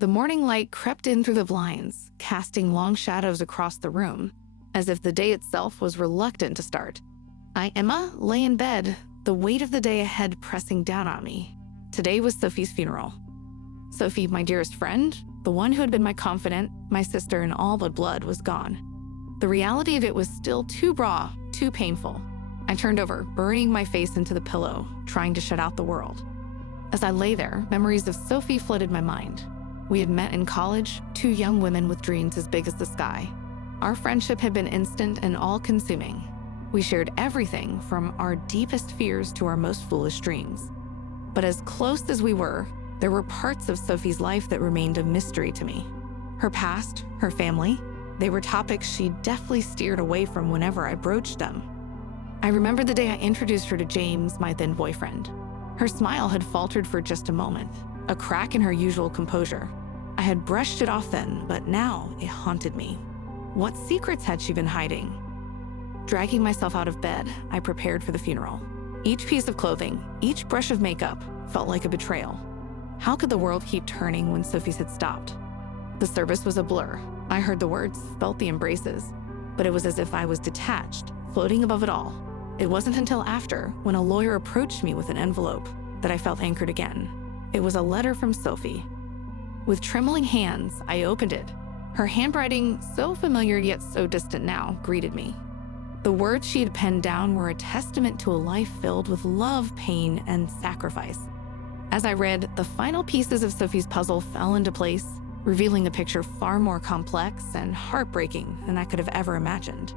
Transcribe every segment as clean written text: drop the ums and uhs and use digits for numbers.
The morning light crept in through the blinds, casting long shadows across the room, as if the day itself was reluctant to start. Emma lay in bed, the weight of the day ahead pressing down on me. Today was Sophie's funeral. Sophie, my dearest friend, the one who had been my confidant, my sister in all but blood, was gone. The reality of it was still too raw, too painful. I turned over, burying my face into the pillow, trying to shut out the world. As I lay there, memories of Sophie flooded my mind. We had met in college, two young women with dreams as big as the sky. Our friendship had been instant and all-consuming. We shared everything from our deepest fears to our most foolish dreams. But as close as we were, there were parts of Sophie's life that remained a mystery to me. Her past, her family, they were topics she deftly steered away from whenever I broached them. I remember the day I introduced her to James, my then boyfriend. Her smile had faltered for just a moment, a crack in her usual composure. I had brushed it off then, but now it haunted me. What secrets had she been hiding? Dragging myself out of bed, I prepared for the funeral. Each piece of clothing, each brush of makeup felt like a betrayal. How could the world keep turning when Sophie's had stopped? The service was a blur. I heard the words, felt the embraces, but it was as if I was detached, floating above it all. It wasn't until after, when a lawyer approached me with an envelope, that I felt anchored again. It was a letter from Sophie. With trembling hands, I opened it. Her handwriting, so familiar yet so distant now, greeted me. The words she had penned down were a testament to a life filled with love, pain, and sacrifice. As I read, the final pieces of Sophie's puzzle fell into place, revealing a picture far more complex and heartbreaking than I could have ever imagined.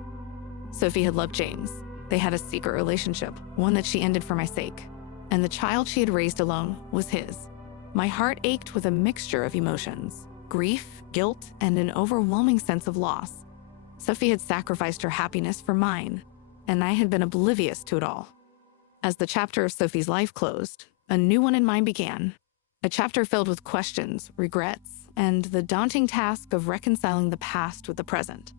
Sophie had loved James. They had a secret relationship, one that she ended for my sake. And the child she had raised alone was his. My heart ached with a mixture of emotions, grief, guilt, and an overwhelming sense of loss. Sophie had sacrificed her happiness for mine, and I had been oblivious to it all. As the chapter of Sophie's life closed, a new one in mine began. A chapter filled with questions, regrets, and the daunting task of reconciling the past with the present.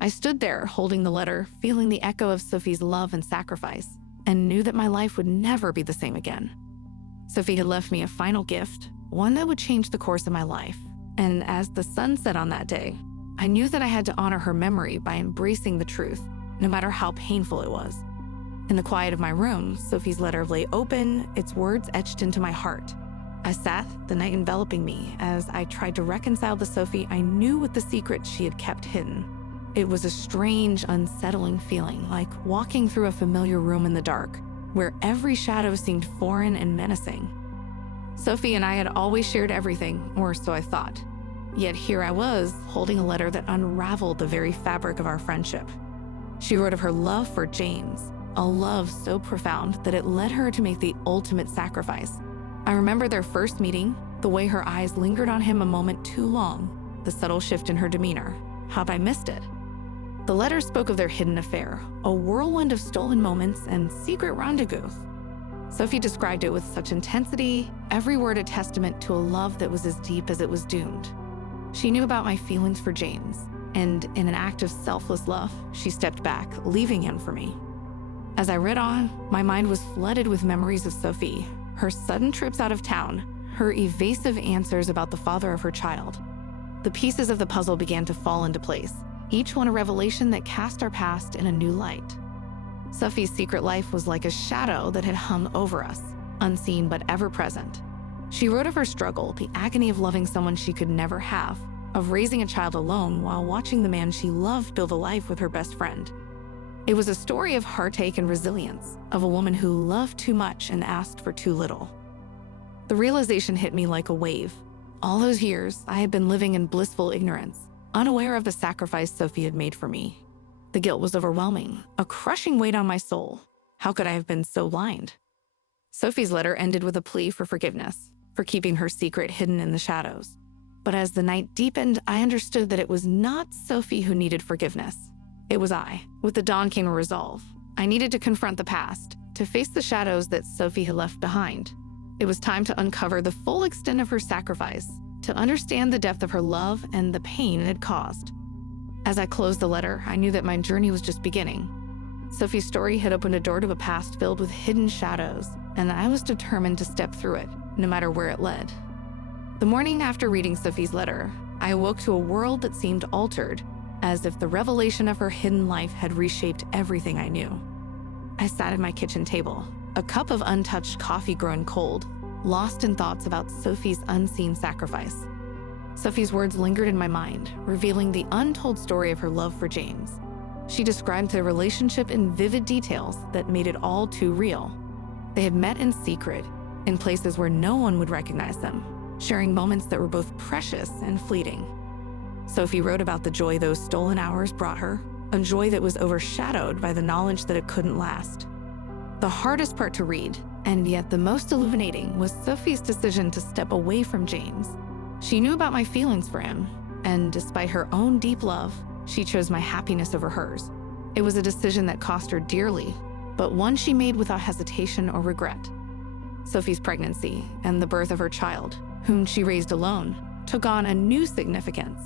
I stood there, holding the letter, feeling the echo of Sophie's love and sacrifice, and knew that my life would never be the same again. Sophie had left me a final gift, one that would change the course of my life. And as the sun set on that day, I knew that I had to honor her memory by embracing the truth, no matter how painful it was. In the quiet of my room, Sophie's letter lay open, its words etched into my heart. I sat, the night enveloping me, as I tried to reconcile the Sophie I knew with the secrets she had kept hidden. It was a strange, unsettling feeling, like walking through a familiar room in the dark, where every shadow seemed foreign and menacing. Sophie and I had always shared everything, or so I thought. Yet here I was, holding a letter that unraveled the very fabric of our friendship. She wrote of her love for James, a love so profound that it led her to make the ultimate sacrifice. I remember their first meeting, the way her eyes lingered on him a moment too long, the subtle shift in her demeanor. How had I missed it? The letter spoke of their hidden affair, a whirlwind of stolen moments and secret rendezvous. Sophie described it with such intensity, every word a testament to a love that was as deep as it was doomed. She knew about my feelings for James, and in an act of selfless love, she stepped back, leaving him for me. As I read on, my mind was flooded with memories of Sophie, her sudden trips out of town, her evasive answers about the father of her child. The pieces of the puzzle began to fall into place, each one a revelation that cast our past in a new light. Sophie's secret life was like a shadow that had hung over us, unseen but ever present. She wrote of her struggle, the agony of loving someone she could never have, of raising a child alone while watching the man she loved build a life with her best friend. It was a story of heartache and resilience, of a woman who loved too much and asked for too little. The realization hit me like a wave. All those years, I had been living in blissful ignorance, unaware of the sacrifice Sophie had made for me. The guilt was overwhelming, a crushing weight on my soul. How could I have been so blind? Sophie's letter ended with a plea for forgiveness, for keeping her secret hidden in the shadows. But as the night deepened, I understood that it was not Sophie who needed forgiveness. It was I. With the dawn came a resolve. I needed to confront the past, to face the shadows that Sophie had left behind. It was time to uncover the full extent of her sacrifice, to understand the depth of her love and the pain it had caused. As I closed the letter, I knew that my journey was just beginning. Sophie's story had opened a door to a past filled with hidden shadows, and I was determined to step through it, no matter where it led. The morning after reading Sophie's letter, I awoke to a world that seemed altered, as if the revelation of her hidden life had reshaped everything I knew. I sat at my kitchen table, a cup of untouched coffee growing cold, lost in thoughts about Sophie's unseen sacrifice. Sophie's words lingered in my mind, revealing the untold story of her love for James. She described their relationship in vivid details that made it all too real. They had met in secret, in places where no one would recognize them, sharing moments that were both precious and fleeting. Sophie wrote about the joy those stolen hours brought her, a joy that was overshadowed by the knowledge that it couldn't last. The hardest part to read, and yet the most illuminating, was Sophie's decision to step away from James. She knew about my feelings for him, and despite her own deep love, she chose my happiness over hers. It was a decision that cost her dearly, but one she made without hesitation or regret. Sophie's pregnancy and the birth of her child, whom she raised alone, took on a new significance.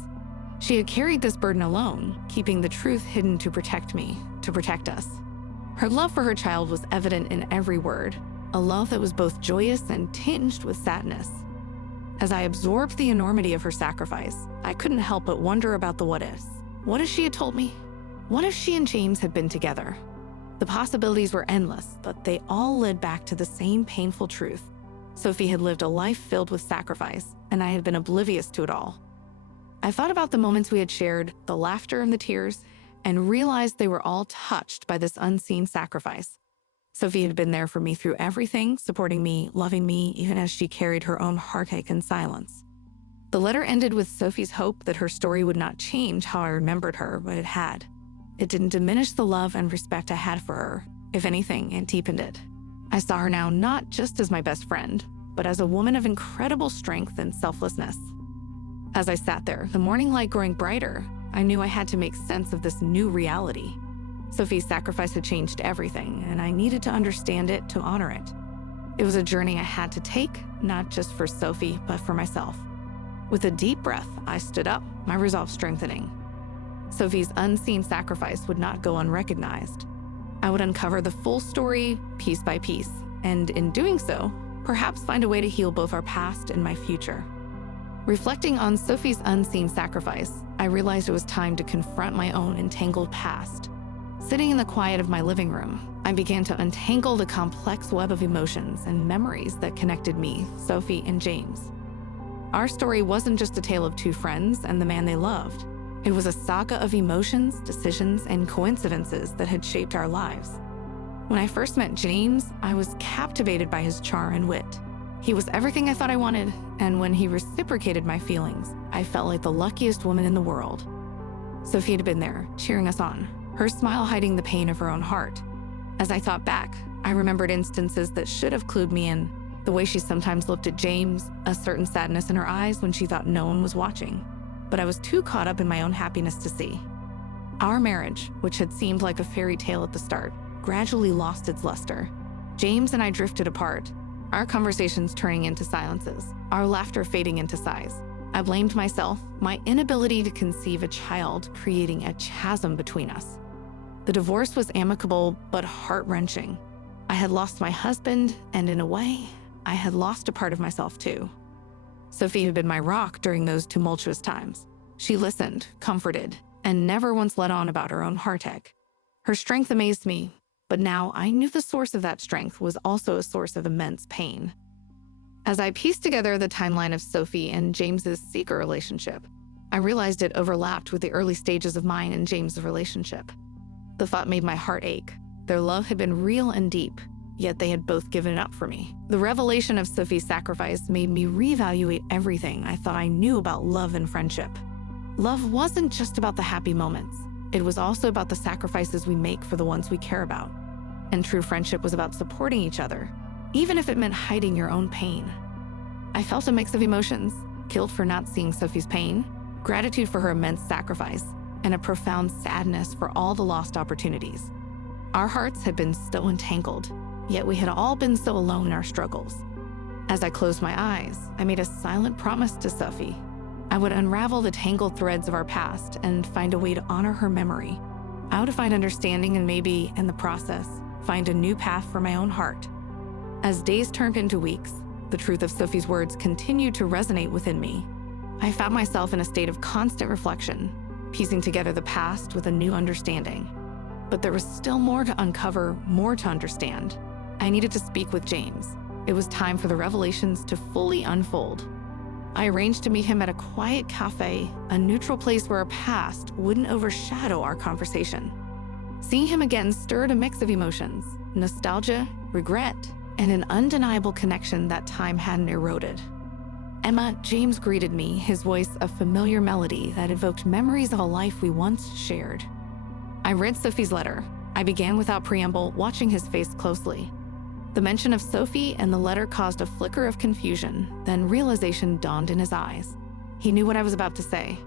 She had carried this burden alone, keeping the truth hidden to protect me, to protect us. Her love for her child was evident in every word, a love that was both joyous and tinged with sadness. As I absorbed the enormity of her sacrifice, I couldn't help but wonder about the what-ifs. What if she had told me? What if she and James had been together? The possibilities were endless, but they all led back to the same painful truth. Sophie had lived a life filled with sacrifice, and I had been oblivious to it all. I thought about the moments we had shared, the laughter and the tears, and realized they were all touched by this unseen sacrifice. Sophie had been there for me through everything, supporting me, loving me, even as she carried her own heartache in silence. The letter ended with Sophie's hope that her story would not change how I remembered her, but it had. It didn't diminish the love and respect I had for her. If anything, it deepened it. I saw her now not just as my best friend, but as a woman of incredible strength and selflessness. As I sat there, the morning light growing brighter, I knew I had to make sense of this new reality. Sophie's sacrifice had changed everything, and I needed to understand it to honor it. It was a journey I had to take, not just for Sophie, but for myself. With a deep breath, I stood up, my resolve strengthening. Sophie's unseen sacrifice would not go unrecognized. I would uncover the full story, piece by piece, and in doing so, perhaps find a way to heal both our past and my future. Reflecting on Sophie's unseen sacrifice, I realized it was time to confront my own entangled past. Sitting in the quiet of my living room, I began to untangle the complex web of emotions and memories that connected me, Sophie, and James. Our story wasn't just a tale of two friends and the man they loved. It was a saga of emotions, decisions, and coincidences that had shaped our lives. When I first met James, I was captivated by his charm and wit. He was everything I thought I wanted, and when he reciprocated my feelings, I felt like the luckiest woman in the world. Sophie had been there, cheering us on, her smile hiding the pain of her own heart. As I thought back, I remembered instances that should have clued me in. The way she sometimes looked at James, a certain sadness in her eyes when she thought no one was watching. But I was too caught up in my own happiness to see. Our marriage, which had seemed like a fairy tale at the start, gradually lost its luster. James and I drifted apart, our conversations turning into silences, our laughter fading into sighs. I blamed myself, my inability to conceive a child, creating a chasm between us. The divorce was amicable but heart-wrenching. I had lost my husband, and in a way, I had lost a part of myself too. Sophie had been my rock during those tumultuous times. She listened, comforted, and never once let on about her own heartache. Her strength amazed me, but now I knew the source of that strength was also a source of immense pain. As I pieced together the timeline of Sophie and James's secret relationship, I realized it overlapped with the early stages of mine and James's relationship. The thought made my heart ache. Their love had been real and deep, yet they had both given it up for me. The revelation of Sophie's sacrifice made me reevaluate everything I thought I knew about love and friendship. Love wasn't just about the happy moments. It was also about the sacrifices we make for the ones we care about. And true friendship was about supporting each other, even if it meant hiding your own pain. I felt a mix of emotions, guilt for not seeing Sophie's pain, gratitude for her immense sacrifice, and a profound sadness for all the lost opportunities. Our hearts had been so entangled, yet we had all been so alone in our struggles. As I closed my eyes, I made a silent promise to Sophie. I would unravel the tangled threads of our past and find a way to honor her memory. I would find understanding and maybe, in the process, find a new path for my own heart. As days turned into weeks, the truth of Sophie's words continued to resonate within me. I found myself in a state of constant reflection, piecing together the past with a new understanding. But there was still more to uncover, more to understand. I needed to speak with James. It was time for the revelations to fully unfold. I arranged to meet him at a quiet cafe, a neutral place where our past wouldn't overshadow our conversation. Seeing him again stirred a mix of emotions: nostalgia, regret, and an undeniable connection that time hadn't eroded. "Emma," James greeted me, his voice a familiar melody that evoked memories of a life we once shared. I read Sophie's letter. I began without preamble, watching his face closely. The mention of Sophie and the letter caused a flicker of confusion, then realization dawned in his eyes. He knew what I was about to say.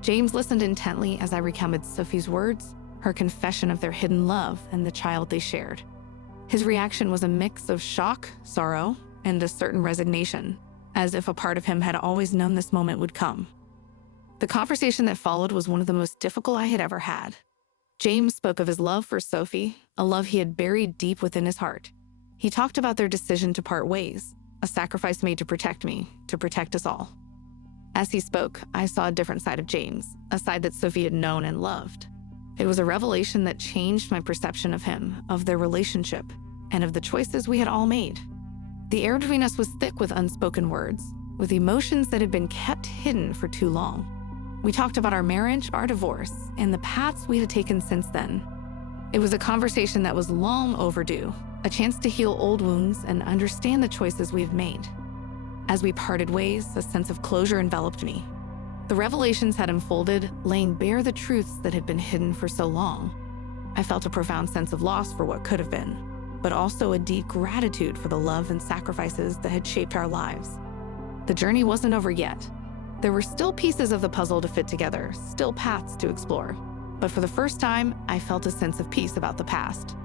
James listened intently as I recounted Sophie's words, her confession of their hidden love, and the child they shared. His reaction was a mix of shock, sorrow, and a certain resignation, as if a part of him had always known this moment would come. The conversation that followed was one of the most difficult I had ever had. James spoke of his love for Sophie, a love he had buried deep within his heart. He talked about their decision to part ways, a sacrifice made to protect me, to protect us all. As he spoke, I saw a different side of James, a side that Sophie had known and loved. It was a revelation that changed my perception of him, of their relationship, and of the choices we had all made. The air between us was thick with unspoken words, with emotions that had been kept hidden for too long. We talked about our marriage, our divorce, and the paths we had taken since then. It was a conversation that was long overdue, a chance to heal old wounds and understand the choices we've made. As we parted ways, a sense of closure enveloped me. The revelations had unfolded, laying bare the truths that had been hidden for so long. I felt a profound sense of loss for what could have been, but also a deep gratitude for the love and sacrifices that had shaped our lives. The journey wasn't over yet. There were still pieces of the puzzle to fit together, still paths to explore. But for the first time, I felt a sense of peace about the past.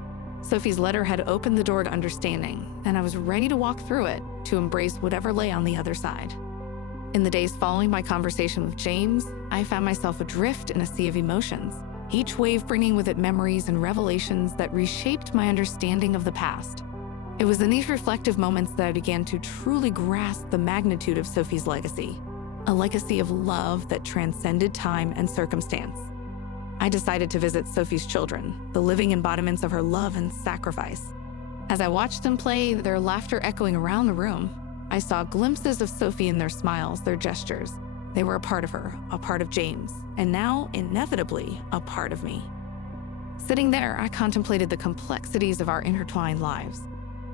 Sophie's letter had opened the door to understanding, and I was ready to walk through it, to embrace whatever lay on the other side. In the days following my conversation with James, I found myself adrift in a sea of emotions, each wave bringing with it memories and revelations that reshaped my understanding of the past. It was in these reflective moments that I began to truly grasp the magnitude of Sophie's legacy, a legacy of love that transcended time and circumstance. I decided to visit Sophie's children, the living embodiments of her love and sacrifice. As I watched them play, their laughter echoing around the room, I saw glimpses of Sophie in their smiles, their gestures. They were a part of her, a part of James, and now, inevitably, a part of me. Sitting there, I contemplated the complexities of our intertwined lives.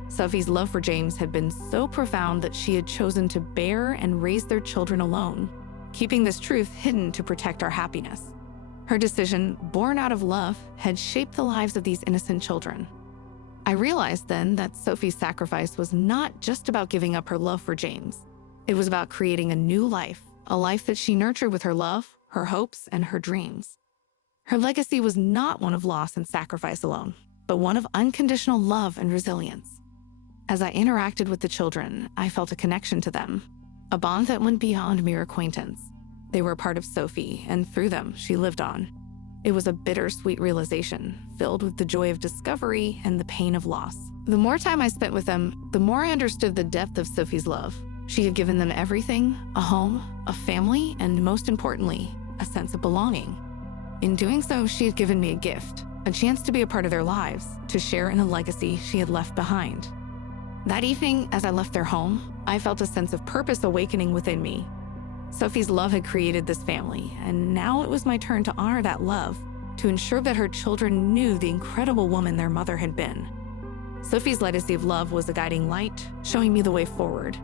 Sophie's love for James had been so profound that she had chosen to bear and raise their children alone, keeping this truth hidden to protect our happiness. Her decision, born out of love, had shaped the lives of these innocent children. I realized then that Sophie's sacrifice was not just about giving up her love for James. It was about creating a new life, a life that she nurtured with her love, her hopes, and her dreams. Her legacy was not one of loss and sacrifice alone, but one of unconditional love and resilience. As I interacted with the children, I felt a connection to them, a bond that went beyond mere acquaintance. They were a part of Sophie, and through them, she lived on. It was a bittersweet realization, filled with the joy of discovery and the pain of loss. The more time I spent with them, the more I understood the depth of Sophie's love. She had given them everything: a home, a family, and most importantly, a sense of belonging. In doing so, she had given me a gift, a chance to be a part of their lives, to share in a legacy she had left behind. That evening, as I left their home, I felt a sense of purpose awakening within me. Sophie's love had created this family, and now it was my turn to honor that love, to ensure that her children knew the incredible woman their mother had been. Sophie's legacy of love was a guiding light, showing me the way forward.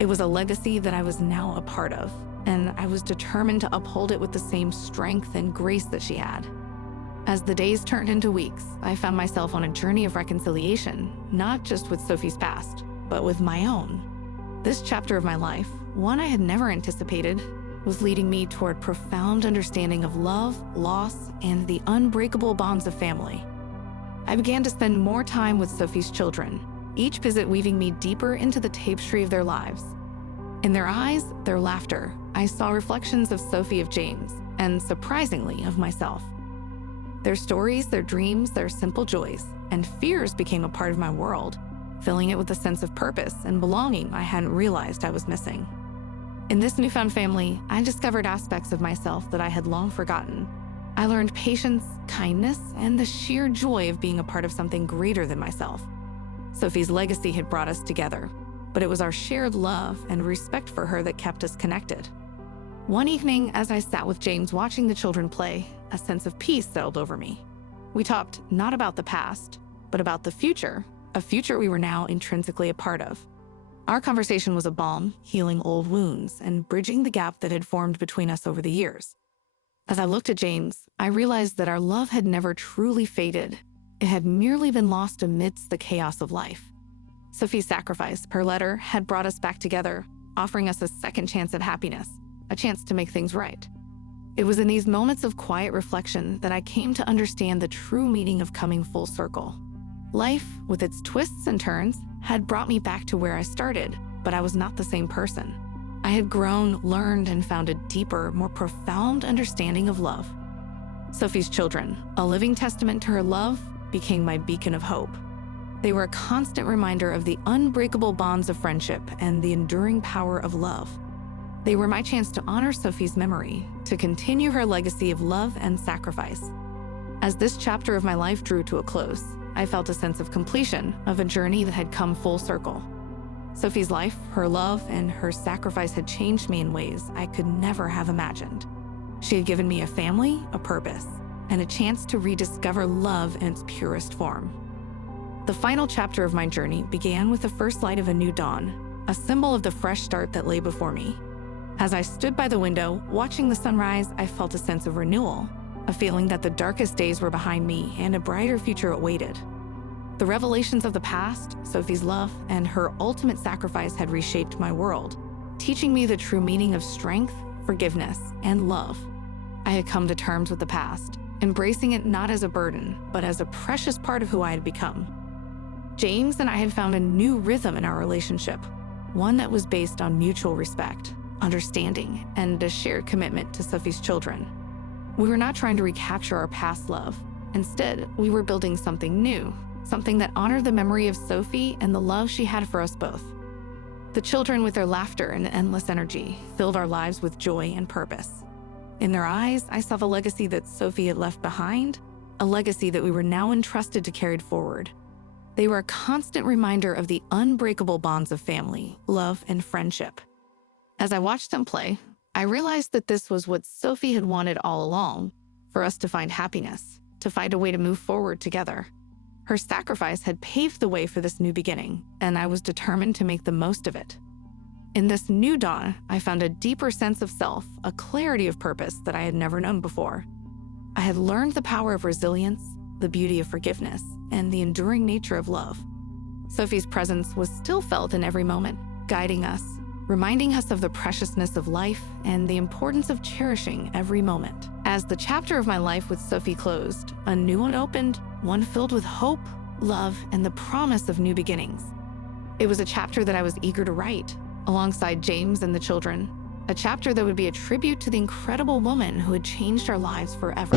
It was a legacy that I was now a part of, and I was determined to uphold it with the same strength and grace that she had. As the days turned into weeks, I found myself on a journey of reconciliation, not just with Sophie's past, but with my own. This chapter of my life, one I had never anticipated, was leading me toward profound understanding of love, loss, and the unbreakable bonds of family. I began to spend more time with Sophie's children, each visit weaving me deeper into the tapestry of their lives. In their eyes, their laughter, I saw reflections of Sophie, of James, and surprisingly, of myself. Their stories, their dreams, their simple joys, and fears became a part of my world, filling it with a sense of purpose and belonging I hadn't realized I was missing. In this newfound family, I discovered aspects of myself that I had long forgotten. I learned patience, kindness, and the sheer joy of being a part of something greater than myself. Sophie's legacy had brought us together, but it was our shared love and respect for her that kept us connected. One evening, as I sat with James watching the children play, a sense of peace settled over me. We talked not about the past, but about the future, a future we were now intrinsically a part of. Our conversation was a balm, healing old wounds and bridging the gap that had formed between us over the years. As I looked at James, I realized that our love had never truly faded. It had merely been lost amidst the chaos of life. Sophie's sacrifice, her letter, had brought us back together, offering us a second chance at happiness, a chance to make things right. It was in these moments of quiet reflection that I came to understand the true meaning of coming full circle. Life, with its twists and turns, had brought me back to where I started, but I was not the same person. I had grown, learned, and found a deeper, more profound understanding of love. Sophie's children, a living testament to her love, became my beacon of hope. They were a constant reminder of the unbreakable bonds of friendship and the enduring power of love. They were my chance to honor Sophie's memory, to continue her legacy of love and sacrifice. As this chapter of my life drew to a close, I felt a sense of completion, of a journey that had come full circle. Sophie's life, her love, and her sacrifice had changed me in ways I could never have imagined. She had given me a family, a purpose, and a chance to rediscover love in its purest form. The final chapter of my journey began with the first light of a new dawn, a symbol of the fresh start that lay before me. As I stood by the window, watching the sunrise, I felt a sense of renewal, a feeling that the darkest days were behind me and a brighter future awaited. The revelations of the past, Sophie's love, and her ultimate sacrifice had reshaped my world, teaching me the true meaning of strength, forgiveness, and love. I had come to terms with the past, embracing it not as a burden, but as a precious part of who I had become. James and I had found a new rhythm in our relationship, one that was based on mutual respect, understanding, and a shared commitment to Sophie's children. We were not trying to recapture our past love. Instead, we were building something new, something that honored the memory of Sophie and the love she had for us both. The children, with their laughter and endless energy, filled our lives with joy and purpose. In their eyes, I saw the legacy that Sophie had left behind, a legacy that we were now entrusted to carry forward. They were a constant reminder of the unbreakable bonds of family, love, and friendship. As I watched them play, I realized that this was what Sophie had wanted all along, for us to find happiness, to find a way to move forward together. Her sacrifice had paved the way for this new beginning, and I was determined to make the most of it. In this new dawn, I found a deeper sense of self, a clarity of purpose that I had never known before. I had learned the power of resilience, the beauty of forgiveness, and the enduring nature of love. Sophie's presence was still felt in every moment, guiding us, reminding us of the preciousness of life and the importance of cherishing every moment. As the chapter of my life with Sophie closed, a new one opened, one filled with hope, love, and the promise of new beginnings. It was a chapter that I was eager to write, alongside James and the children, a chapter that would be a tribute to the incredible woman who had changed our lives forever.